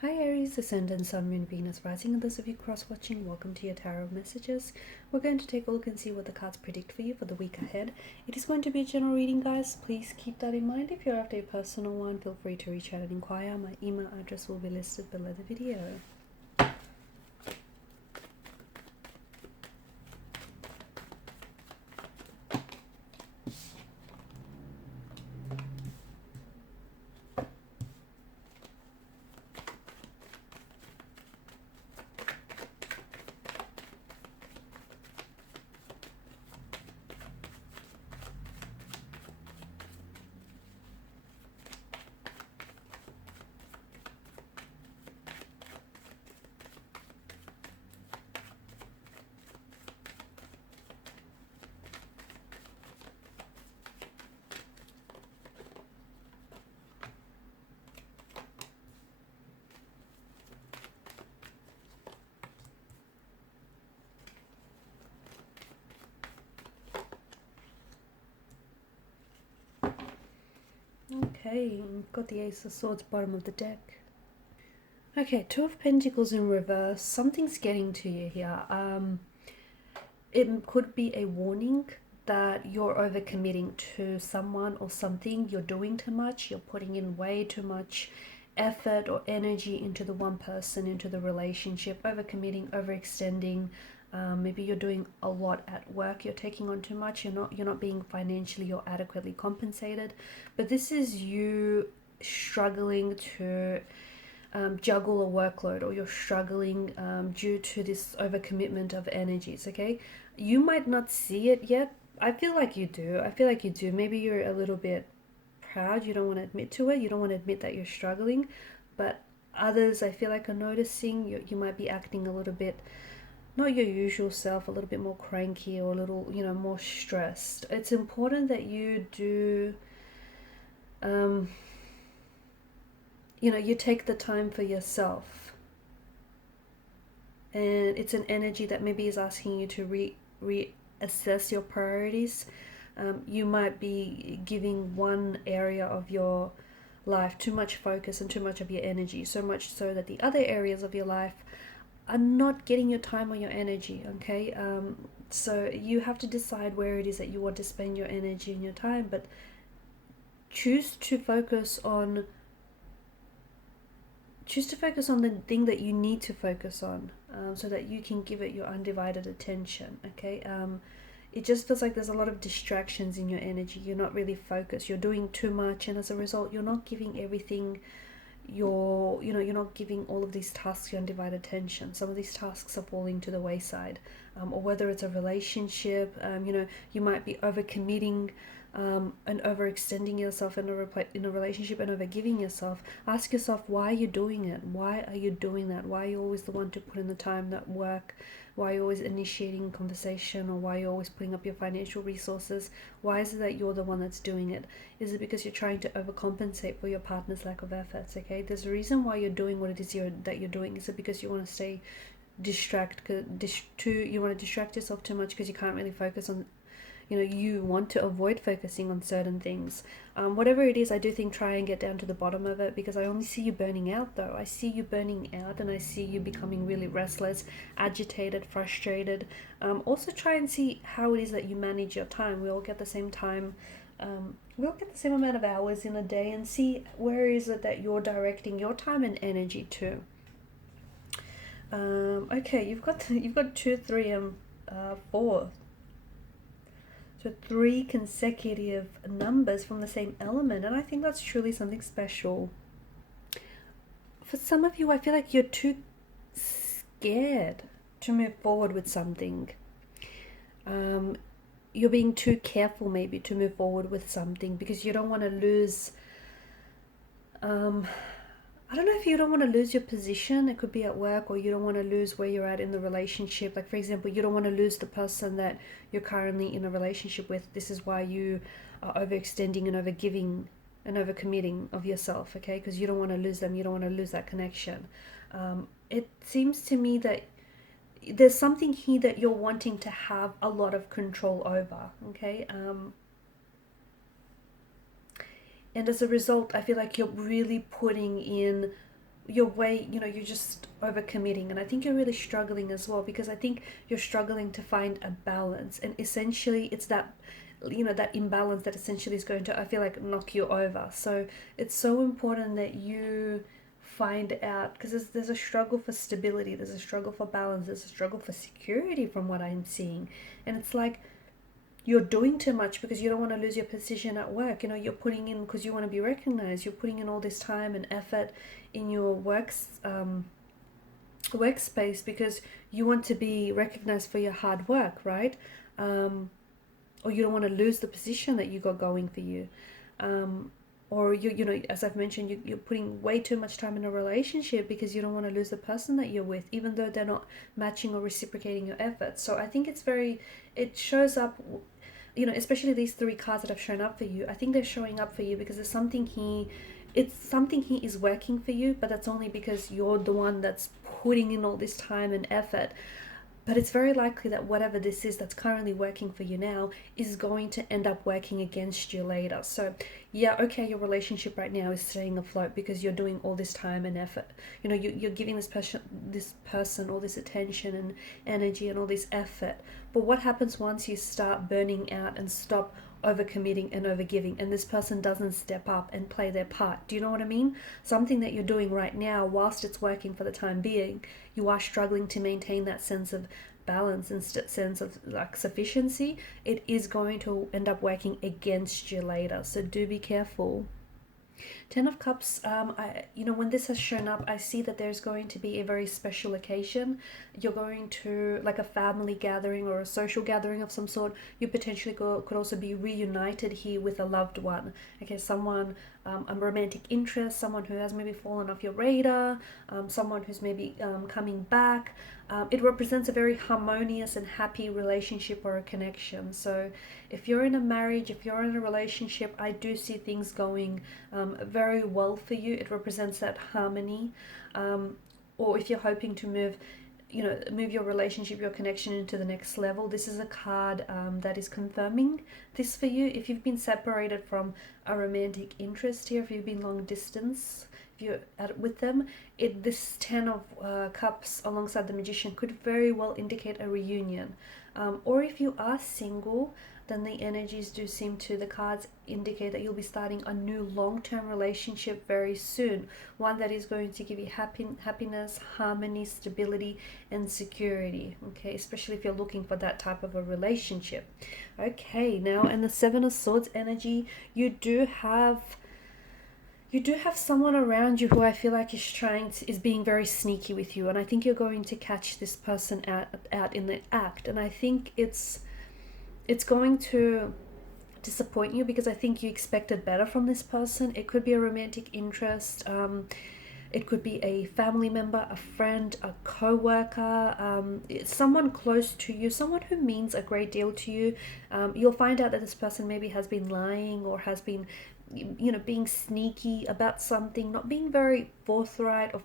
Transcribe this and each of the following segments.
Hi Aries, Ascendant, Sun, Moon, Venus, Rising, and those of you cross-watching, welcome to your Tarot messages. We're going to take a look and see what the cards predict for you for the week ahead. It is going to be a general reading, guys. Please keep that in mind. If you're after a personal one, feel free to reach out and inquire. My email address will be listed below the video. Okay, we've got the Ace of Swords bottom of the deck. Okay, Two of Pentacles in reverse. Something's getting to you here. It could be a warning that you're overcommitting to someone or something. You're doing too much. You're putting in way too much effort or energy into the one person, into the relationship. Overcommitting, overextending. Maybe you're doing a lot at work. You're taking on too much. You're not being financially or adequately compensated. But this is you struggling to juggle a workload, or you're struggling due to this overcommitment of energies. Okay, you might not see it yet. I feel like you do. Maybe you're a little bit proud. You don't want to admit to it. You don't want to admit that you're struggling, but others, I feel like, are noticing. You might be acting a little bit not your usual self, a little bit more cranky, or a little, more stressed. It's important that you do you take the time for yourself. And it's an energy that maybe is asking you to reassess your priorities. You might be giving one area of your life too much focus and too much of your energy, so much so that the other areas of your life are not getting your time or your energy. Okay, so you have to decide where it is that you want to spend your energy and your time, but choose to focus on the thing that you need to focus on, so that you can give it your undivided attention. Okay, it just feels like there's a lot of distractions in your energy. You're not really focused. You're doing too much, and as a result, you're not giving everything you're not giving all of these tasks your undivided attention. Some of these tasks are falling to the wayside, or whether it's a relationship, you might be overcommitting and overextending yourself in a relationship, and overgiving yourself. Ask yourself, why are you doing it? Why are you doing that? Why are you always the one to put in the time, that work? Why are you always initiating conversation, or why are you always putting up your financial resources? Why is it that you're the one that's doing it? Is it because you're trying to overcompensate for your partner's lack of efforts? Okay, there's a reason why you're doing what it is that you're doing. Is it because you want to stay you want to distract yourself too much because you can't really focus on, you want to avoid focusing on certain things? Whatever it is, I do think try and get down to the bottom of it, because I only see you burning out though. I see you burning out, and I see you becoming really restless, agitated, frustrated. Also try and see how it is that you manage your time. We all get the same time. We all get the same amount of hours in a day, and see where is it that you're directing your time and energy to. Okay, you've got 2, 3, and 4. So 3 consecutive numbers from the same element, and I think that's truly something special. For some of you, I feel like you're too scared to move forward with something. You're being too careful maybe to move forward with something, because you don't want to lose, I don't know if you don't want to lose your position. It could be at work, or you don't want to lose where you're at in the relationship. Like, for example, you don't want to lose the person that you're currently in a relationship with. This is why you are overextending and overgiving and overcommitting of yourself, okay? Because you don't want to lose them. You don't want to lose that connection. It seems to me that there's something here that you're wanting to have a lot of control over, okay? And as a result, I feel like you're really putting in you're just overcommitting, and I think you're really struggling as well, because I think you're struggling to find a balance, and essentially it's that that imbalance that essentially is going to, I feel like, knock you over. So it's so important that you find out, because there's a struggle for stability, there's a struggle for balance, there's a struggle for security from what I'm seeing. And it's like you're doing too much because you don't want to lose your position at work. You're putting in, because you want to be recognized, you're putting in all this time and effort in your workspace because you want to be recognized for your hard work, right? Or you don't want to lose the position that you got going for you. Or as I've mentioned, you're putting way too much time in a relationship because you don't want to lose the person that you're with, even though they're not matching or reciprocating your efforts. So I think it shows up, especially these three cards that have shown up for you. I think they're showing up for you because there's something he is working for you, but that's only because you're the one that's putting in all this time and effort. But it's very likely that whatever this is that's currently working for you now is going to end up working against you later. So yeah, okay, your relationship right now is staying afloat because you're doing all this time and effort. You're giving this person all this attention and energy and all this effort. But what happens once you start burning out and stop overcommitting and overgiving, and this person doesn't step up and play their part? Do you know what I mean? Something that you're doing right now, whilst it's working for the time being, you are struggling to maintain that sense of balance and sense of like sufficiency. It is going to end up working against you later, so do be careful. Ten of Cups, when this has shown up, I see that there's going to be a very special occasion. You're going to, like, a family gathering or a social gathering of some sort. You potentially could also be reunited here with a loved one. Okay, someone, a romantic interest, someone who has maybe fallen off your radar, someone who's maybe coming back. It represents a very harmonious and happy relationship or a connection. So if you're in a marriage, if you're in a relationship, I do see things going very well for you. It represents that harmony. Or if you're hoping to move your relationship, your connection into the next level, this is a card that is confirming this for you. If you've been separated from a romantic interest here, if you've been long distance, if you're with them, this Ten of Cups alongside the Magician could very well indicate a reunion. Or if you are single, then the energies do seem to, the cards indicate that you'll be starting a new long-term relationship very soon. One that is going to give you happiness, harmony, stability, and security. Okay, especially if you're looking for that type of a relationship. Okay, now in the Seven of Swords energy, you do have someone around you who I feel like is being very sneaky with you, and I think you're going to catch this person out in the act, and I think it's going to disappoint you because I think you expected better from this person. It could be a romantic interest, it could be a family member, a friend, a co-worker, someone close to you, someone who means a great deal to you. You'll find out that this person maybe has been lying or has been being sneaky about something, not being very forthright or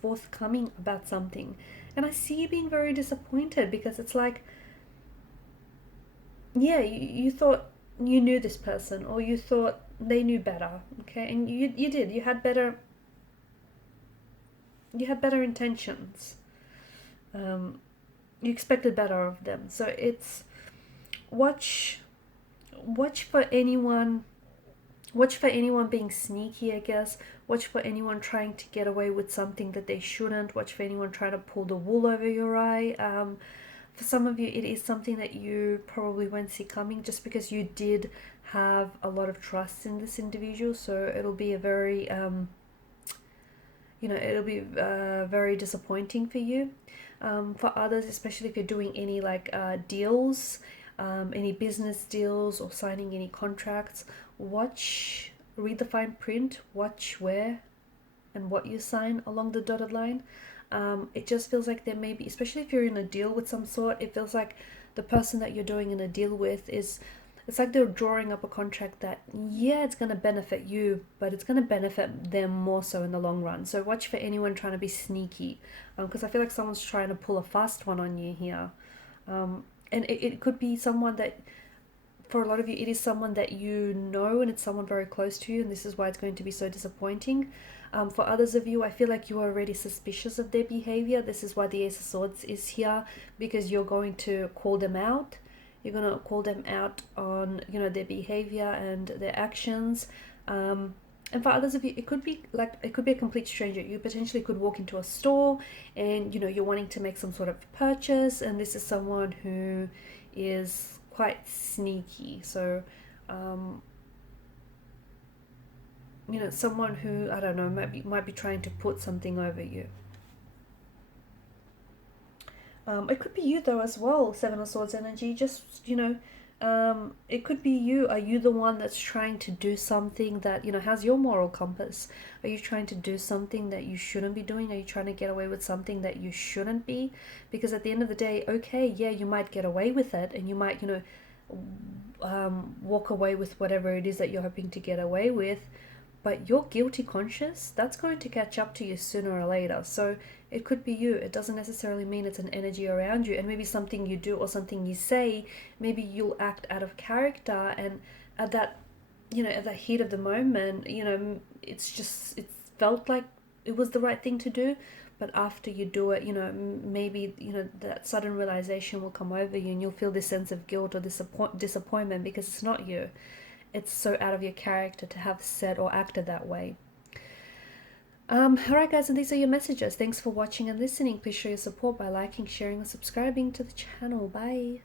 forthcoming about something. And I see you being very disappointed because it's like, yeah, you thought you knew this person, or you thought they knew better, okay? And you did. You had better intentions. You expected better of them. So it's watch for anyone being sneaky, I guess. Watch for anyone trying to get away with something that they shouldn't. Watch for anyone trying to pull the wool over your eye. For some of you, it is something that you probably won't see coming, just because you did have a lot of trust in this individual. So it'll be a very, very disappointing for you. For others, especially if you're doing any deals, any business deals or signing any contracts, read the fine print, watch where and what you sign along the dotted line. It just feels like there may be, especially if you're in a deal with some sort, it feels like the person that you're doing in a deal with it's like they're drawing up a contract that, yeah, it's going to benefit you, but it's going to benefit them more so in the long run. So watch for anyone trying to be sneaky, because I feel like someone's trying to pull a fast one on you here. And it could be someone that, for a lot of you, it is someone that you know, and it's someone very close to you, and this is why it's going to be so disappointing. For others of you, I feel like you are already suspicious of their behavior. This is why the Ace of Swords is here, because you're going to call them out. You're going to call them out on, you know, their behavior and their actions. And for others of you, it could be a complete stranger. You potentially could walk into a store and, you know, you're wanting to make some sort of purchase, and this is someone who is quite sneaky. So, you know, someone who, I don't know, might be trying to put something over you. It could be you though as well, Seven of Swords energy. Just, you know, it could be you. Are you the one that's trying to do something that, you know, how's your moral compass? Are you trying to do something that you shouldn't be doing? Are you trying to get away with something that you shouldn't be? Because at the end of the day, okay, yeah, you might get away with it, and you might, you know, walk away with whatever it is that you're hoping to get away with, but your guilty conscience, that's going to catch up to you sooner or later. So it could be you. It doesn't necessarily mean it's an energy around you, and maybe something you do or something you say, maybe you'll act out of character, and at that, you know, at the heat of the moment, you know, it felt like it was the right thing to do, but after you do it, you know, maybe, you know, that sudden realization will come over you, and you'll feel this sense of guilt or disappointment because it's not you. It's so out of your character to have said or acted that way. Alright guys, and these are your messages. Thanks for watching and listening. Please show your support by liking, sharing, or subscribing to the channel. Bye.